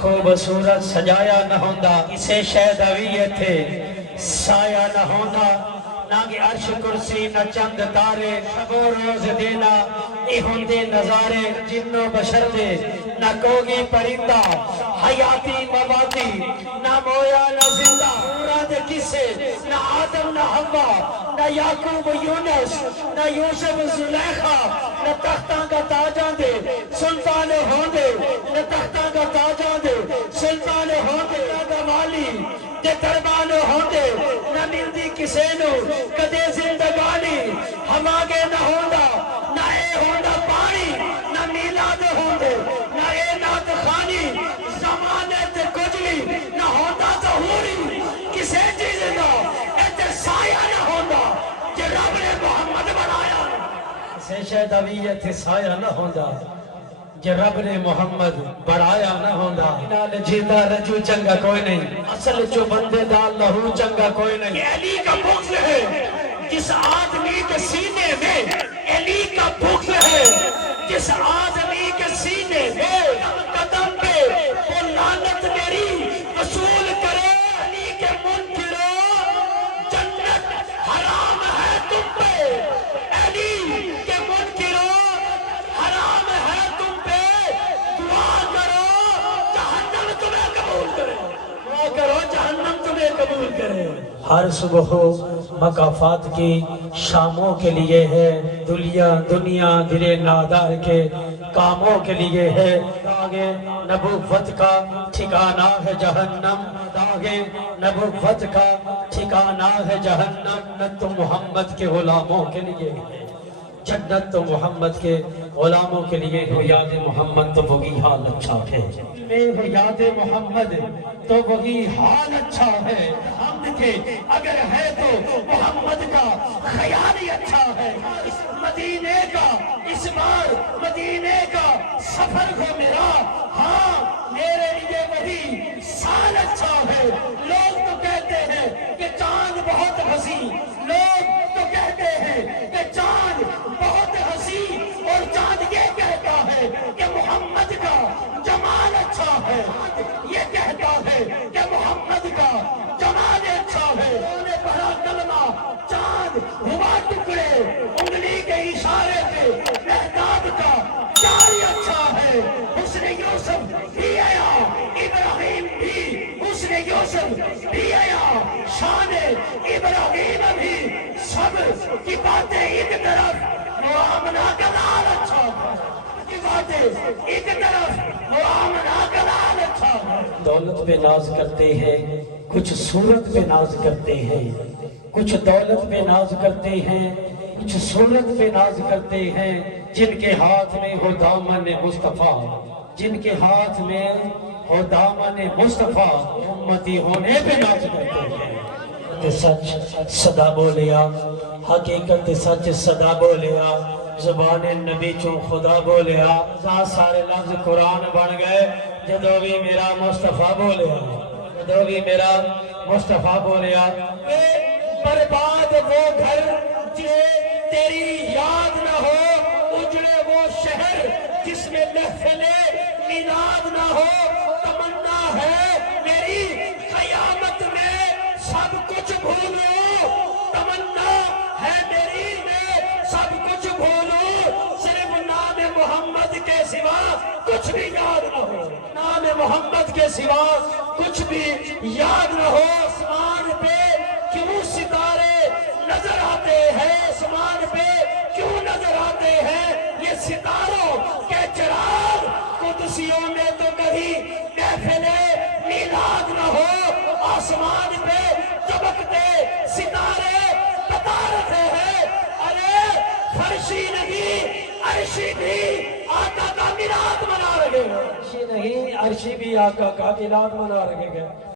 خوبصورت سجایا نہ ہوندا کسے شے دا وی ایتھے سایہ نہ ہوندا نہ کہ عرش کرسی نہ چند تارے شب و روز دینا اے ہوندے نظارے جن و بشر دے نہ کوگی پرندہ حیاتی مواتی نہ مویا نہ زندہ مراد کسے نہ آدم نہ حوا نہ یعقوب یونس نہ یوسف زلیخا نہ تختاں کا تاجاں دے سلطان ہوندے نہ تختاں کا تاجاں دے سلطان ہوندے نہ والی دے دربان ہوندے نہ ملدی کسے نو کدے زندگانی ہم آگے نہ ہوندا نہ اے ہوندا پانی نہ میلاد ہوندے نہ اے نات خانی زمانے تے کجلی نہ ہوندا ظہوری کسے چیز دا ایتے سایہ نہ ہوندا کہ رب نے محمد بنایا کسے شہدویت سایہ نہ ہوندا کہ رب نے محمد بڑھایا نہ ہوندا نال جیتا رجو چنگا کوئی نہیں اصل جو بندے دا لہو چنگا کوئی نہیں یہ علی کا بغض ہے جس آدمی کے سینے میں علی کا بغض ہے جس آدمی کے سینے میں قدم پہ وہ لعنت میری وصول کرے علی کے منکرو جنت حرام ہے تم پہ علی کے منکرو حرام ہے تم پہ دعا کرو جہنم تمہیں قبول کرے دعا کرو جہنم تمہیں قبول کرے ہر صبح مقافات کی شاموں کے لیے ہے دنیا درے نادار کے کاموں کے لیے ہے داغے نبوت کا ٹھکانہ ہے جہنم داغے نبوت کا ٹھکانہ ہے جہنم نہ تو محمد کے غلاموں کے لیے ہے جنت تو محمد کے غلاموں کے لیے ہو یاد محمد تو وہی حال اچھا ہے میں ہو یاد محمد تو وہی حال اچھا ہے حمد کے اگر ہے تو محمد کا خیال ہی اچھا ہے اس مدینے کا اس بار مدینے کا سفر ہو میرا ہاں میرے لیے وہی سال اچھا ہے لوگ تو کہتے ہیں کہ چاند بہت حسین لوگ تو کہتے ہیں کہ چاند بہت حسین اور چاند یہ کہتا ہے کہ محمد کا جمال اچھا ہے یہ کہتا ہے کہ محمد کا جمال اچھا ہے انہوں نے پڑھا کلمہ چاند ہوا ٹکڑے انگلی کے اشارے پہ مہتاب کا جاری اچھا ہے حسن یوسف بھی آیا ابراہیم بھی حسن یوسف بھی آیا شان ابراہیم بھی سب کی باتیں ایک طرف آمنہ کا لال اچھا کی باتیں ایک طرف آمنہ کا لال اچھا دولت پہ ناز کرتے ہیں کچھ صورت پہ ناز کرتے ہیں کچھ دولت پہ ناز کرتے ہیں کچھ صورت پہ ناز کرتے ہیں جن کے ہاتھ میں ہو دامن مصطفیٰ جن کے ہاتھ میں ہو دامن مصطفیٰ امتی ہونے پہ ناز کرتے ہیں سچ صدا بولیا حقیقت سچ صدا بولیا زبان نبی چون خدا بولیا سارے لفظ قرآن بن گئے جدو بھی میرا مصطفیٰ بولیا جدو بھی میرا مصطفیٰ بولیا برباد وہ گھر جسے تیری یاد نہ ہو اجڑے وہ شہر جس میں محفل میلاد نہ ہو تمنا ہے میری قیامت میں سب کچھ بھولو تمنا ہے میری میں سب کچھ بھولو صرف نام محمد کے سوا کچھ بھی یاد نہ ہو نام محمد کے سوا کچھ بھی یاد نہ ہو آسمان پہ کیوں ستارے نظر آتے ہیں آسمان پہ کیوں نظر آتے ہیں یہ ستاروں کے چراغ قدسیوں میں تو کبھی محفل میلاد نہ ہو آسمان پہ چمکتے ستارے بتا رہے ہیں ارے فرشی نہیں عرشی بھی آقا کا میلاد منا رہے ہیں عرشی نہیں عرشی بھی آقا کا میلاد منا رہے ہیں